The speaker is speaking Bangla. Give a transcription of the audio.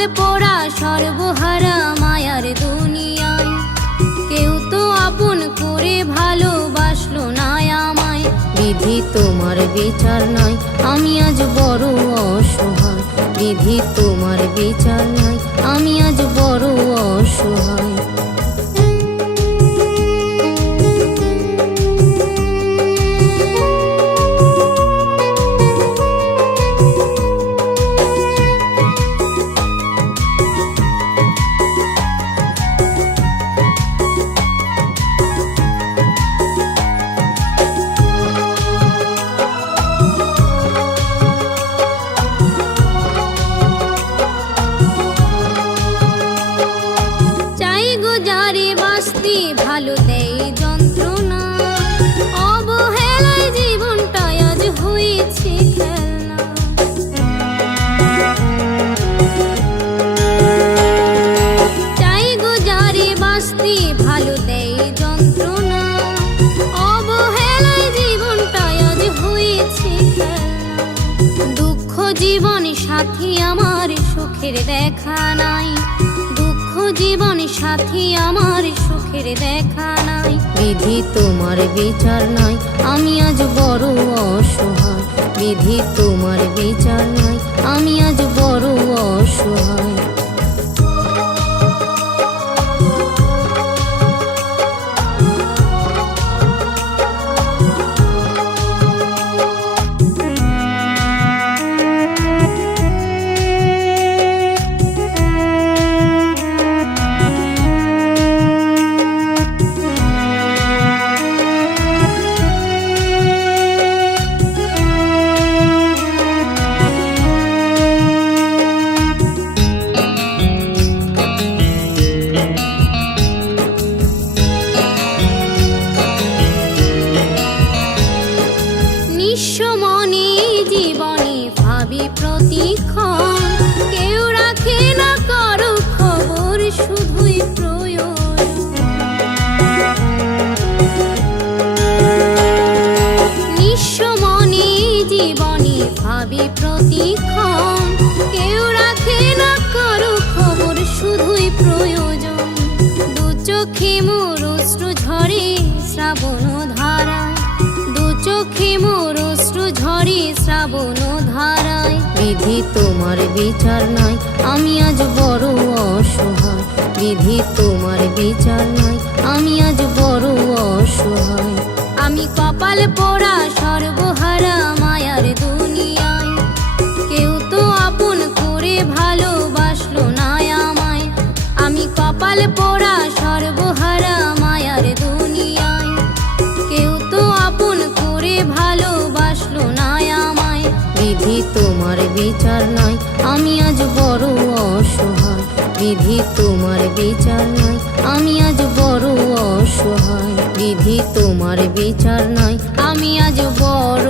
কপাল পোড়া সর্বহারা মায়ার দুনিয়ায়। কেউ তো আপন করে ভালোবাসলো না আমায়। বিধি তোমার বিচার নাই, আমি আজ বড় অসহায়। বিধি তোমার বিচার নাই, আমি আজ বড় অসহায়। ভালো দেয় যন্ত্রণা, অবহেলায় জীবনটা আজ হয়েছে খেলনা। চাই গো যারে বাঁচতে ভালো দেয় যন্ত্রণা, অবহেলায় জীবনটা আজ হয়েছে খেলনা। দুঃখ জীবন সাথী আমার সুখের দেখা নাই। দুঃখ জীবন সাথী আমার সুখের দেখা নাই। বিধি তোমার বিচার নাই, আমি আজ বড় অসহায়। বিধি তোমার বিচার নাই, আমি আজ বড় অসহায়। প্রতিক্ষণ কেউ রাখে না কারো খবর, শুধুই নিঃস্ব মনে জীবনে ভাবি প্রতিক্ষণ। কেউ রাখে না কারো খবর, শুধুই প্রয়োজন। দু চোখে মোর অশ্রু ঝরে শ্রাবণ ধারায়। দু চোখে মোর অশ্রু ঝরে শ্রাবণ ধারায়। বিধি তোমার বিচার নাই, আমি আজ বড় অসহায়। বিধি তোমার বিচার নাই, আমি আজ বড় অসহায়। আমি কপাল পোড়া সর্বহারা মায়ার দুনিয়ায়। কেউ তো আপন করে ভালোবাসলো না আমায়। আমি কপাল পোড়া সর্বহারা মায়ার দুনিয়ায়। কেউ তো আপন করে ভালোবাসলো না আমায়। বিধি তোমার বিচার নাই, আমি আজ বড় অসহায়। বিধি তোমার বিচার নাই, আমি আজ বড় অসহায়। বিধি তোমার বিচার নাই, আমি আজ বড়